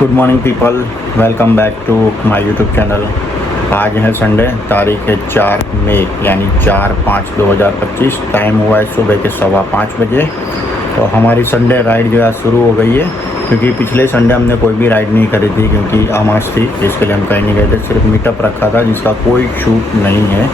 Good morning people, welcome back to my YouTube channel. आज है Sunday, तारीख है 4 मई यानी 4/5/2025। टाइम हुआ है सुबह के 5:15 बजे। तो हमारी संडे राइड जो है शुरू हो गई है, क्योंकि पिछले संडे हमने कोई भी राइड नहीं करी थी क्योंकि अमास थी, इसके लिए हम कहीं नहीं गए थे। सिर्फ मीटअप रखा था जिसका कोई शूट नहीं है।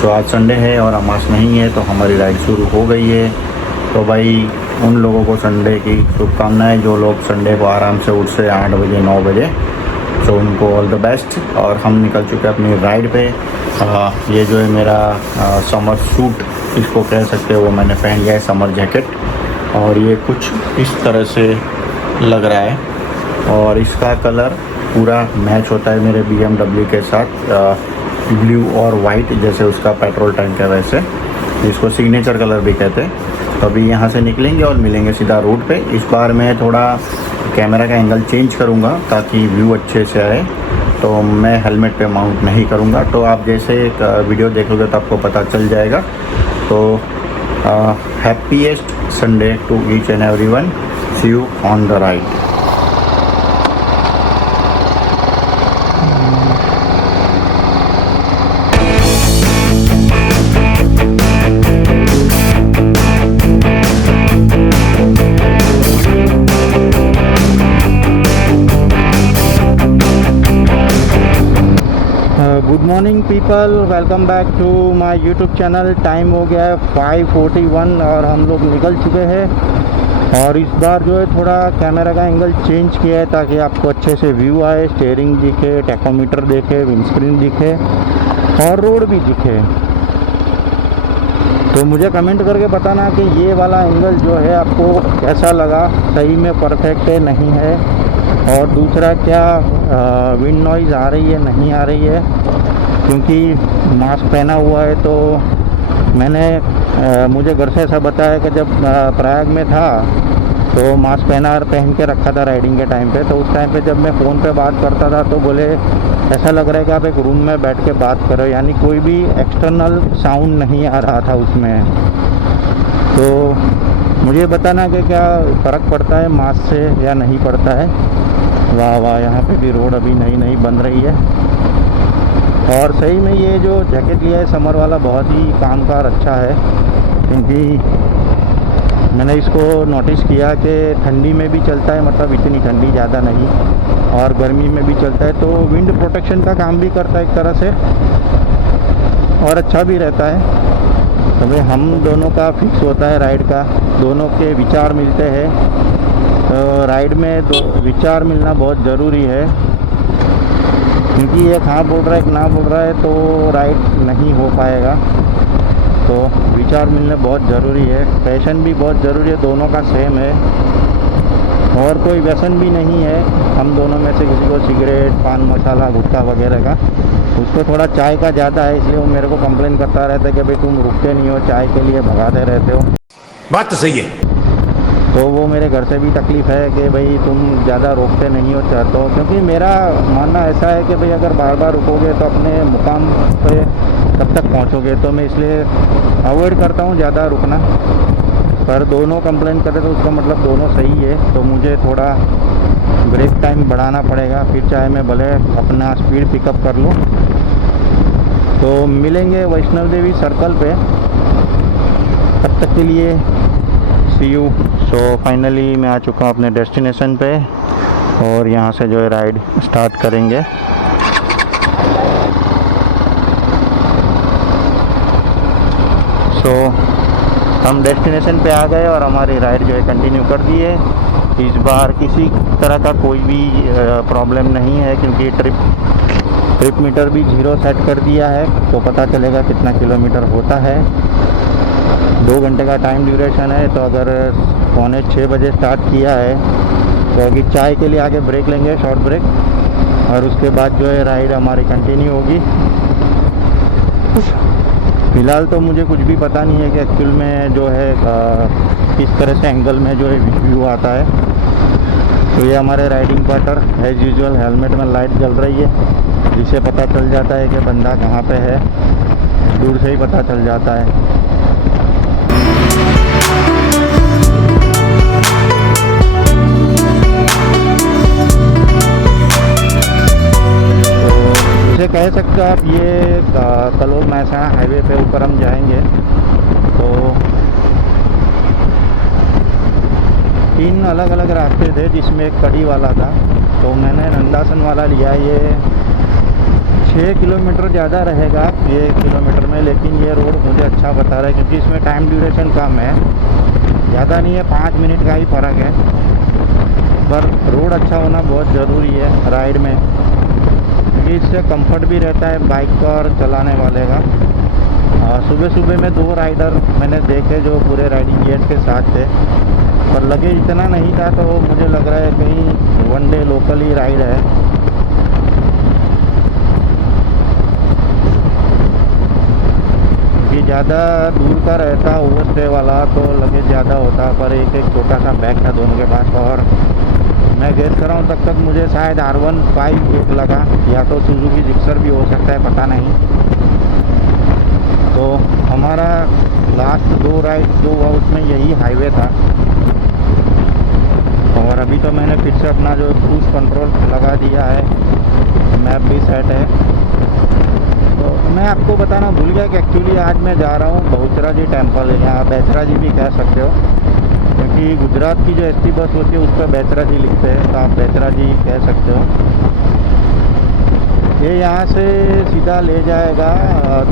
सो आज संडे है और अमास नहीं है तो हमारी राइड शुरू हो गई है। तो भाई उन लोगों को संडे की शुभकामनाएं जो लोग संडे को आराम से उठ से 8 बजे 9 बजे, तो उनको ऑल द बेस्ट। और हम निकल चुके हैं अपनी राइड पे। ये जो है मेरा समर सूट इसको कह सकते हो, वो मैंने पहन लिया है, समर जैकेट। और ये कुछ इस तरह से लग रहा है और इसका कलर पूरा मैच होता है मेरे BMW के साथ, ब्लू और वाइट, जैसे उसका पेट्रोल टैंक है वैसे। इसको सिग्नेचर कलर भी कहते हैं। तो अभी यहाँ से निकलेंगे और मिलेंगे सीधा रोड पे। इस बार मैं थोड़ा कैमरा का एंगल चेंज करूँगा ताकि व्यू अच्छे से आए। तो मैं हेलमेट पे माउंट नहीं करूँगा, तो आप जैसे वीडियो देखोगे तो आपको पता चल जाएगा। तो happiest Sunday to each and everyone. See you on the ride. Good morning people, welcome back to my YouTube channel. Time हो गया है 5:41 और हम लोग निकल चुके हैं। और इस बार जो है थोड़ा कैमरा का एंगल चेंज किया है ताकि आपको अच्छे से व्यू आए, स्टीयरिंग दिखे, टैकोमीटर दिखे, विंडस्क्रीन दिखे और रोड भी दिखे। तो मुझे कमेंट करके बताना कि ये वाला एंगल जो है आपको कैसा लगा, सही में परफेक्ट है नहीं है। और दूसरा, क्या विंड नॉइज़ आ रही है नहीं आ रही है, क्योंकि मास्क पहना हुआ है। तो मुझे घर से ऐसा बताया कि जब प्रयाग में था तो मास्क पहन के रखा था राइडिंग के टाइम पे। तो उस टाइम पे जब मैं फ़ोन पे बात करता था तो बोले ऐसा लग रहा है कि आप एक रूम में बैठ के बात करो, यानी कोई भी एक्सटर्नल साउंड नहीं आ रहा था उसमें। तो मुझे बताना कि क्या फ़र्क पड़ता है मास्क से या नहीं पड़ता है। वाह वाह, यहाँ पे भी रोड अभी नई बन रही है। और सही में ये जो जैकेट लिया है समर वाला बहुत ही कामकार अच्छा है, क्योंकि मैंने इसको नोटिस किया कि ठंडी में भी चलता है, मतलब इतनी ठंडी ज़्यादा नहीं, और गर्मी में भी चलता है। तो विंड प्रोटेक्शन का काम भी करता है एक तरह से और अच्छा भी रहता है। तो भाई हम दोनों का फिक्स होता है राइड का, दोनों के विचार मिलते हैं। तो राइड में विचार मिलना बहुत ज़रूरी है, क्योंकि एक हाँ बोल रहा है एक ना बोल रहा है तो राइड नहीं हो पाएगा। तो विचार मिलना बहुत ज़रूरी है, पैशन भी बहुत ज़रूरी है, दोनों का सेम है। और कोई व्यसन भी नहीं है हम दोनों में से किसी को सिगरेट, पान मसाला, गुटखा वगैरह का। उसको थोड़ा चाय का ज़्यादा है, इसलिए वो मेरे को कंप्लेन करता रहता है कि भाई तुम रुकते नहीं हो चाय के लिए, भगाते रहते हो। बात तो सही है। तो वो मेरे घर से भी तकलीफ़ है कि भाई तुम ज़्यादा रोकते नहीं हो चाहते हो, क्योंकि मेरा मानना ऐसा है कि भाई अगर बार बार रुकोगे तो अपने मुकाम पे कब तक पहुंचोगे। तो मैं इसलिए अवॉइड करता हूं ज़्यादा रुकना। पर दोनों कंप्लेन करें तो उसका मतलब दोनों सही है। तो मुझे थोड़ा ब्रेक टाइम बढ़ाना पड़ेगा, फिर चाहे मैं भले अपना स्पीड पिकअप कर लूँ। तो मिलेंगे वैष्णव देवी सर्कल पे, तब तक के लिए सी यू। सो फाइनली मैं आ चुका हूँ अपने डेस्टिनेशन पे और यहाँ से जो है राइड स्टार्ट करेंगे। सो हम डेस्टिनेशन पे आ गए और हमारी राइड जो है कंटिन्यू कर दी है। इस बार किसी तरह का कोई भी प्रॉब्लम नहीं है, क्योंकि ट्रिप मीटर भी 0 सेट कर दिया है, तो पता चलेगा कितना किलोमीटर होता है। 2 घंटे का टाइम ड्यूरेशन है। तो अगर 5:45 बजे स्टार्ट किया है तो अभी चाय के लिए आगे ब्रेक लेंगे, शॉर्ट ब्रेक, और उसके बाद जो है राइड हमारी कंटिन्यू होगी। फ़िलहाल तो मुझे कुछ भी पता नहीं है कि एक्चुअल में जो है किस तरह से एंगल में जो है व्यू आता है। तो ये हमारे riding partner as usual helmet में लाइट जल रही है, जिससे पता चल जाता है कि बंदा कहाँ पे है, दूर से ही पता चल जाता है। कह सकते हो आप ये कलोल महसाना हाईवे पे ऊपर हम जाएंगे तो 3 अलग अलग रास्ते थे जिसमें एक कड़ी वाला था, तो मैंने नंदासन वाला लिया। ये 6 किलोमीटर ज़्यादा रहेगा 1 किलोमीटर में, लेकिन ये रोड मुझे अच्छा बता रहा है क्योंकि इसमें टाइम ड्यूरेशन कम है, ज़्यादा नहीं है, 5 मिनट का ही फ़र्क है। पर रोड अच्छा होना बहुत ज़रूरी है राइड में, क्योंकि इससे कंफर्ट भी रहता है बाइक का और चलाने वाले का। सुबह सुबह में 2 राइडर मैंने देखे जो पूरे राइडिंग गियर के साथ थे, पर लगे इतना नहीं था, तो मुझे लग रहा है कहीं वन डे लोकल ही राइड है। क्योंकि ज़्यादा दूर का रहता ओवर स्टे वाला तो लगेज ज़्यादा होता, पर एक एक छोटा सा बैग था दोनों के पास। और मैं गेस कर रहा हूँ तब तक मुझे शायद R15 लगा, या तो सुजुकी जिक्सर भी हो सकता है, पता नहीं। तो हमारा लास्ट 2 राइड जो हुआ उसमें यही हाईवे था। और अभी तो मैंने फिर से अपना जो क्रूज कंट्रोल लगा दिया है, मैप भी सेट है। तो मैं आपको बताना भूल गया कि एक्चुअली आज मैं जा रहा हूँ बहुचरा जी टेम्पल है, यहाँ बेचरा जी भी कह सकते हो, क्योंकि गुजरात की जो एसटी बस होती है उस पर बेचरा जी लिखते हैं, तो आप बेचरा जी कह सकते हो। ये यहाँ से सीधा ले जाएगा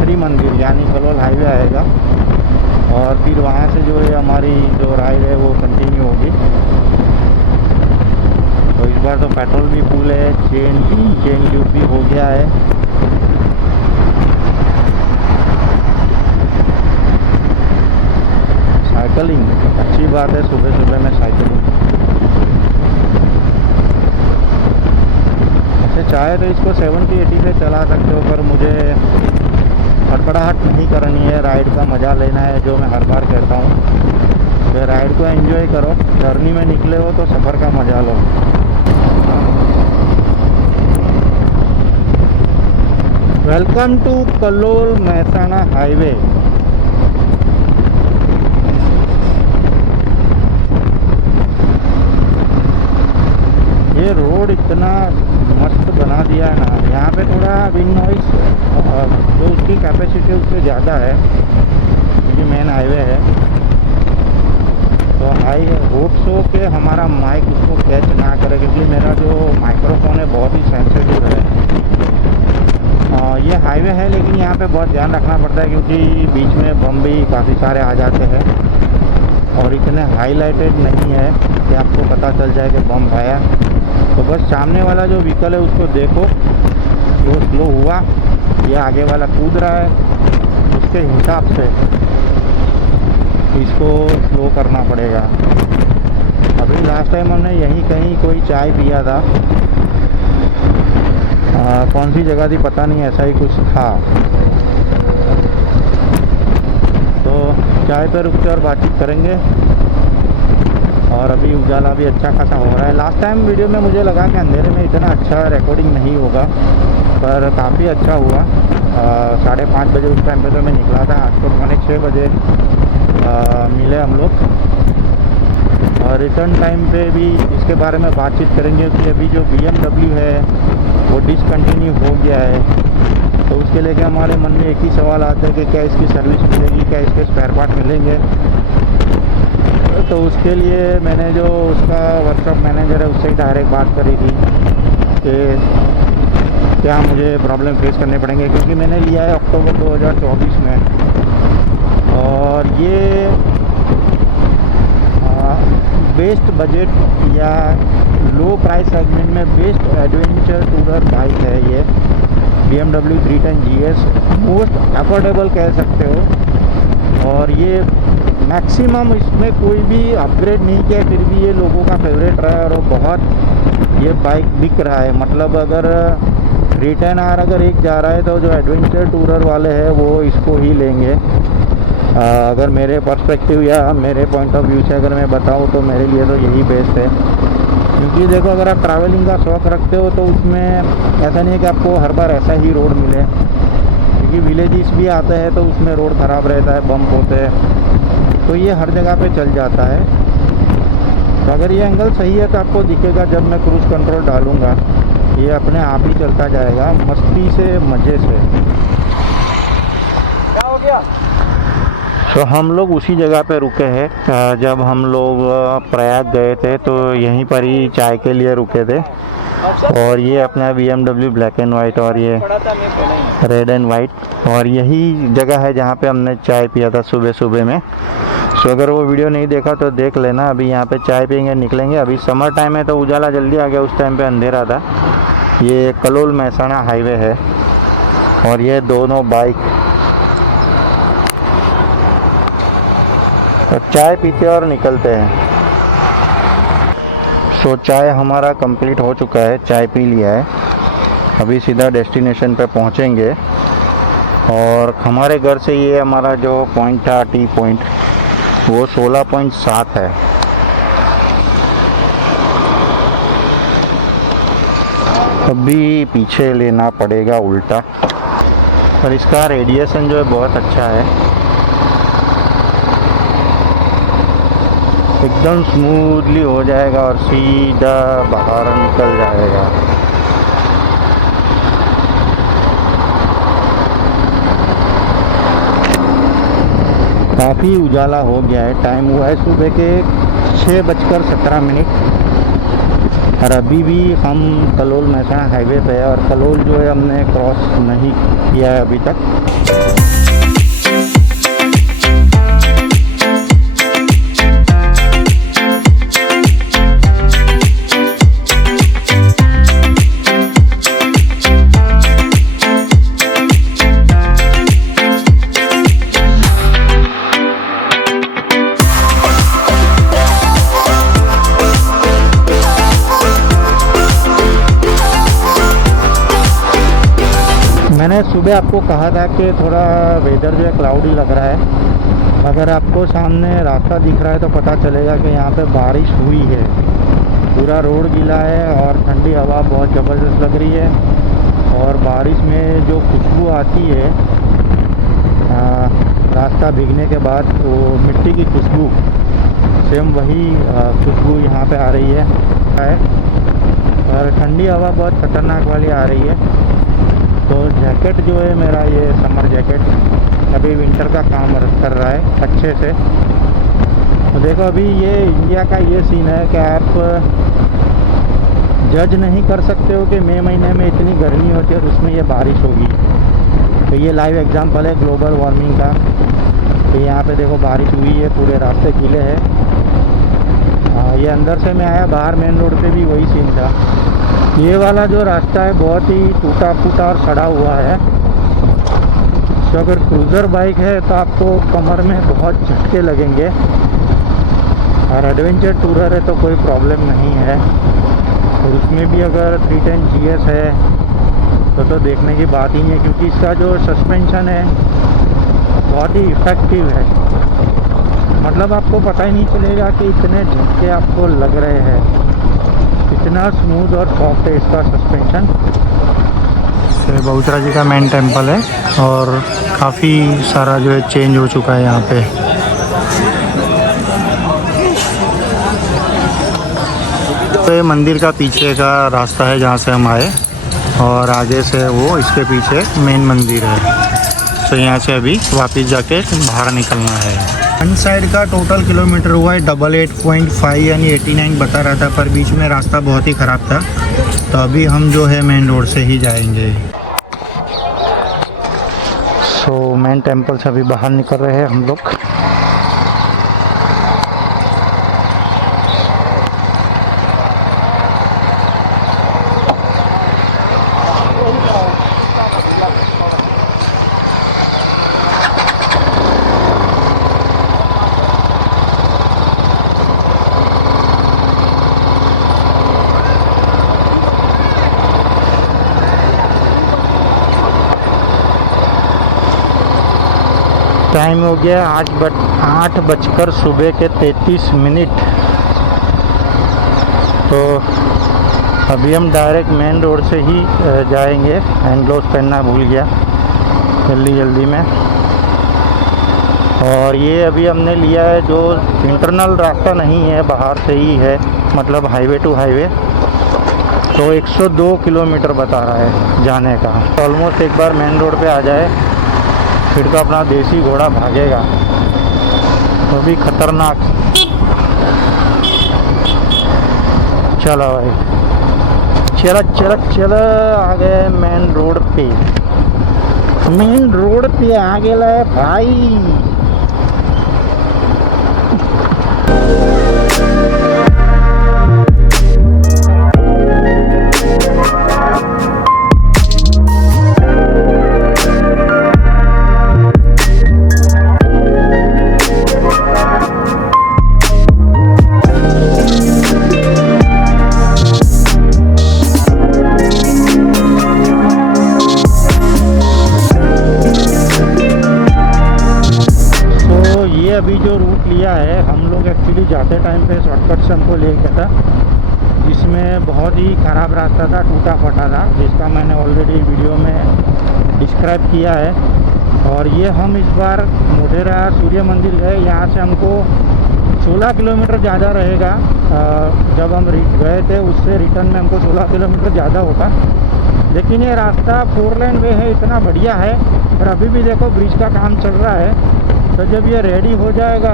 त्रिमंदिर यानी कलोल हाईवे आएगा, और फिर वहाँ से जो है हमारी जो राइड है वो कंटिन्यू होगी। तो इस बार तो पेट्रोल भी फुल है, चेन ट्यूब भी हो गया है। साइकिलिंग अच्छी बात है, सुबह सुबह में साइकिलिंग। अच्छा, चाहे तो इसको 70-80 से चला सकते हो, पर मुझे हड़बड़ाहट नहीं करनी है, राइड का मज़ा लेना है, जो मैं हर बार कहता हूँ। तो राइड को एंजॉय करो, जर्नी में निकले हो तो सफ़र का मज़ा लो। Welcome to Kalol Mahesana highway. ये रोड इतना मस्त बना दिया है ना, यहाँ पे थोड़ा विंड नॉइस जो उसकी कैपेसिटी उससे ज़्यादा है, क्योंकि मेन हाईवे है। तो हाई होप सो के हमारा माइक उसको कैच ना करे, क्योंकि मेरा जो माइक्रोफोन है बहुत ही सेंसिटिव है। ये हाईवे है लेकिन यहाँ पे बहुत ध्यान रखना पड़ता है, क्योंकि बीच में बम भी काफ़ी सारे आ जाते हैं, और इतने हाईलाइटेड नहीं है कि आपको पता चल जाए कि बम आया। तो बस सामने वाला जो व्हीकल है उसको देखो, वो स्लो हुआ या आगे वाला कूद रहा है, उसके हिसाब से इसको स्लो करना पड़ेगा। अभी लास्ट टाइम हमने यहीं कहीं कोई चाय पिया था, कौन सी जगह थी पता नहीं, ऐसा ही कुछ था। तो चाय पर रुक के और बातचीत करेंगे। और अभी उजाला भी अच्छा खासा हो रहा है। लास्ट टाइम वीडियो में मुझे लगा कि अंधेरे में इतना अच्छा रिकॉर्डिंग नहीं होगा, पर काफ़ी अच्छा हुआ। 5:30 बजे उस टाइम पे तो मैं निकला था, आज तो 6 बजे मिले हम लोग। और रिटर्न टाइम पे भी इसके बारे में बातचीत करेंगे कि अभी जो BMW है वो डिसकंटिन्यू हो गया है, तो उसके लेके हमारे मन में एक ही सवाल आता है कि क्या इसकी सर्विस मिलेगी, क्या इसके स्पेयर पार्ट मिलेंगे। तो उसके लिए मैंने जो उसका वर्कशॉप मैनेजर है उससे ही डायरेक्ट बात करी थी कि क्या मुझे प्रॉब्लम फेस करने पड़ेंगे, क्योंकि मैंने लिया है अक्टूबर 2024 में। और ये बेस्ट बजट या लो प्राइस सेगमेंट में बेस्ट एडवेंचर टूरर बाइक है ये BMW 310 GS, मोस्ट अफोर्डेबल कह सकते हो। और ये मैक्सिमम इसमें कोई भी अपग्रेड नहीं किया, फिर भी ये लोगों का फेवरेट रहा है और वो बहुत ये बाइक बिक रहा है। मतलब अगर 310R अगर एक जा रहा है तो जो एडवेंचर टूरर वाले हैं वो इसको ही लेंगे। अगर मेरे पर्सपेक्टिव या मेरे पॉइंट ऑफ व्यू से अगर मैं बताऊं तो मेरे लिए तो यही बेस्ट है। क्योंकि देखो, अगर आप ट्रैवलिंग का शौक़ रखते हो तो उसमें ऐसा नहीं है कि आपको हर बार ऐसा ही रोड मिले, क्योंकि विलेजेस भी आते हैं तो उसमें रोड ख़राब रहता है, बम्प होते हैं, तो ये हर जगह पे चल जाता है। तो अगर ये एंगल सही है तो आपको दिखेगा जब मैं क्रूज़ कंट्रोल डालूँगा। ये अपने आप ही चलता जाएगा मस्ती से, मज़े से। क्या हो गया? तो हम लोग उसी जगह पे रुके हैं जब हम लोग प्रयाग गए थे, तो यहीं पर ही चाय के लिए रुके थे। और ये अपना BMW ब्लैक एंड वाइट और ये रेड एंड वाइट, और यही जगह है जहाँ पे हमने चाय पिया था सुबह सुबह में। तो अगर वो वीडियो नहीं देखा तो देख लेना। अभी यहाँ पे चाय पियेंगे, निकलेंगे। अभी समर टाइम है तो उजाला जल्दी आ गया, उस टाइम पे अंधेरा था। ये कलोल महसाणा हाईवे है और ये दोनों बाइक, तो चाय पीते और निकलते हैं। सो चाय हमारा कंप्लीट हो चुका है, चाय पी लिया है। अभी सीधा डेस्टिनेशन पे पहुंचेंगे। और हमारे घर से ये हमारा जो पॉइंट था, टी पॉइंट, वो 16.7 है। अभी पीछे लेना पड़ेगा उल्टा, पर इसका रेडिएशन जो है बहुत अच्छा है, एकदम स्मूथली हो जाएगा और सीधा बाहर निकल जाएगा। काफ़ी उजाला हो गया है। टाइम हुआ है सुबह के 6:17। और अभी भी हम कलोल महसाणा हाईवे पे है, और कलोल जो है हमने क्रॉस नहीं किया है अभी तक। मैंने सुबह आपको कहा था कि थोड़ा वेदर जो है क्लाउडी लग रहा है। अगर आपको सामने रास्ता दिख रहा है तो पता चलेगा कि यहाँ पे बारिश हुई है। पूरा रोड गीला है और ठंडी हवा बहुत ज़बरदस्त लग रही है। और बारिश में जो खुशबू आती है रास्ता भीगने के बाद, वो मिट्टी की खुशबू, सेम वही खुशबू यहाँ पे आ रही है। और ठंडी हवा बहुत ख़तरनाक वाली आ रही है। तो जैकेट जो है मेरा, ये समर जैकेट अभी विंटर का काम कर रहा है अच्छे से। तो देखो अभी ये इंडिया का ये सीन है कि आप जज नहीं कर सकते हो कि मई महीने में इतनी गर्मी होती है और उसमें ये बारिश होगी। तो ये लाइव एग्जांपल है ग्लोबल वार्मिंग का। तो यहाँ पे देखो बारिश हुई है, पूरे रास्ते गीले हैं। ये अंदर से मैं आया, बाहर मेन रोड पे भी वही सीन था। ये वाला जो रास्ता है बहुत ही टूटा फूटा और सड़ा हुआ है। तो अगर क्रूज़र बाइक है तो आपको कमर में बहुत झटके लगेंगे, और एडवेंचर टूरर है तो कोई प्रॉब्लम नहीं है। और उसमें भी अगर 310 GS है तो देखने की बात ही नहीं है, क्योंकि इसका जो सस्पेंशन है बहुत ही इफ़ेक्टिव है। मतलब आपको पता ही नहीं चलेगा कि इतने झटके आपको लग रहे हैं, इतना स्मूथ और सॉफ्ट है इसका सस्पेंशन। तो बहुचरा जी का मेन टेंपल है और काफ़ी सारा जो है चेंज हो चुका है यहाँ पे। तो ये मंदिर का पीछे का रास्ता है जहाँ से हम आए, और आगे से वो इसके पीछे मेन मंदिर है। तो यहाँ से अभी वापस जाके बाहर निकलना है। वन साइड का टोटल किलोमीटर हुआ है 88.5 यानी 89 बता रहा था, पर बीच में रास्ता बहुत ही ख़राब था। तो अभी हम जो है मेन रोड से ही जाएंगे। सो मेन टेंपल से अभी बाहर निकल रहे हैं हम लोग। टाइम हो गया 8 सुबह के 33 मिनट। तो अभी हम डायरेक्ट मेन रोड से ही जाएंगे। हैंड ग्लोव्स पहनना भूल गया जल्दी में। और ये अभी हमने लिया है जो इंटरनल रास्ता नहीं है, बाहर से ही है, मतलब हाईवे टू हाईवे। तो 102 किलोमीटर बता रहा है जाने का। तो ऑलमोस्ट एक बार मेन रोड पे आ जाए फिर तो अपना देसी घोड़ा भागेगा, तो भी खतरनाक। चलो भाई, चलो चलो चलो, आ गए मेन रोड पे। मेन रोड पे आ गए भाई। अभी जो रूट लिया है हम लोग, एक्चुअली जाते टाइम पे शॉर्टकट से हमको ले गया था, जिसमें बहुत ही ख़राब रास्ता था, टूटा फटा था, जिसका मैंने ऑलरेडी वीडियो में डिस्क्राइब किया है। और ये हम इस बार मोढेरा सूर्य मंदिर गए, यहाँ से हमको 16 किलोमीटर ज़्यादा रहेगा। जब हम गए थे उससे रिटर्न में हमको 16 किलोमीटर ज़्यादा होगा, लेकिन ये रास्ता 4 लेन वे है, इतना बढ़िया है। और अभी भी देखो ब्रिज का काम चल रहा है, तो जब ये रेडी हो जाएगा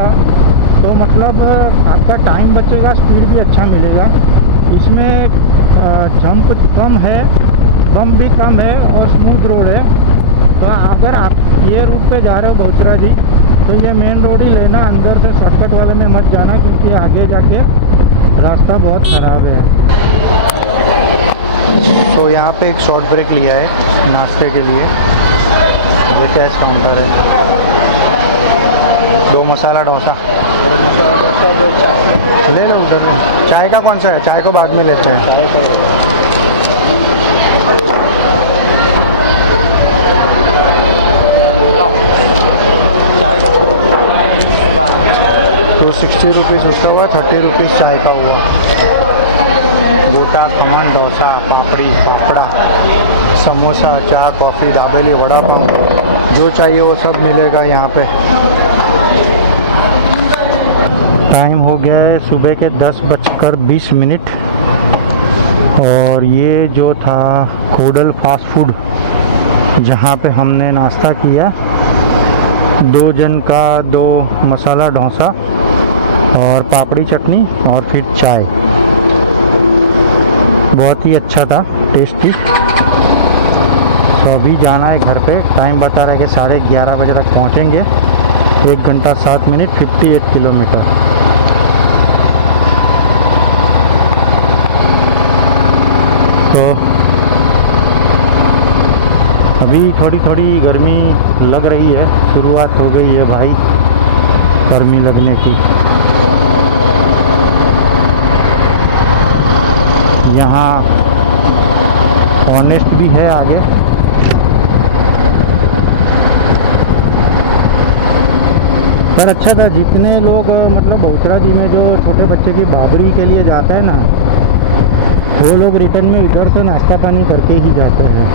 तो मतलब आपका टाइम बचेगा, स्पीड भी अच्छा मिलेगा। इसमें जंप कम है, बम भी कम है और स्मूथ रोड है। तो अगर आप ये रूट पे जा रहे हो बहुचरा जी, तो ये मेन रोड ही लेना, अंदर से शॉर्टकट वाले में मत जाना, क्योंकि आगे जाके रास्ता बहुत ख़राब है। तो यहाँ पे एक शॉर्ट ब्रेक लिया है नाश्ते के लिए। ये कैश काउंटर है, 2 मसाला डोसा ले लो उधर में। चाय का कौन सा है? चाय को बाद में लेते हैं। चाय का 260 रुपीज़ उसका हुआ, 30 रुपीज़ चाय का हुआ। गोटा, खमन, डोसा, पापड़ी, पापड़ा, समोसा, चाय, कॉफ़ी, दाबेली, वड़ा पाव, जो चाहिए वो सब मिलेगा यहाँ पे। टाइम हो गया है सुबह के 10:20। और ये जो था कोडल फास्ट फूड, जहाँ पे हमने नाश्ता किया, 2 जन का 2 मसाला डोसा और पापड़ी चटनी और फिर चाय। बहुत ही अच्छा था, टेस्टी। तो अभी जाना है घर पे। टाइम बता रहा है कि 11:30 बजे तक पहुँचेंगे। 1 घंटा 7 मिनट, 58 किलोमीटर। तो अभी थोड़ी थोड़ी गर्मी लग रही है, शुरुआत हो गई है भाई गर्मी लगने की। यहाँ ऑनेस्ट भी है आगे। पर अच्छा था, जितने लोग मतलब बहुचरा जी में जो छोटे बच्चे की बाबरी के लिए जाते हैं ना, वो लोग रिटर्न में इधर से नाश्ता पानी करके ही जाते हैं।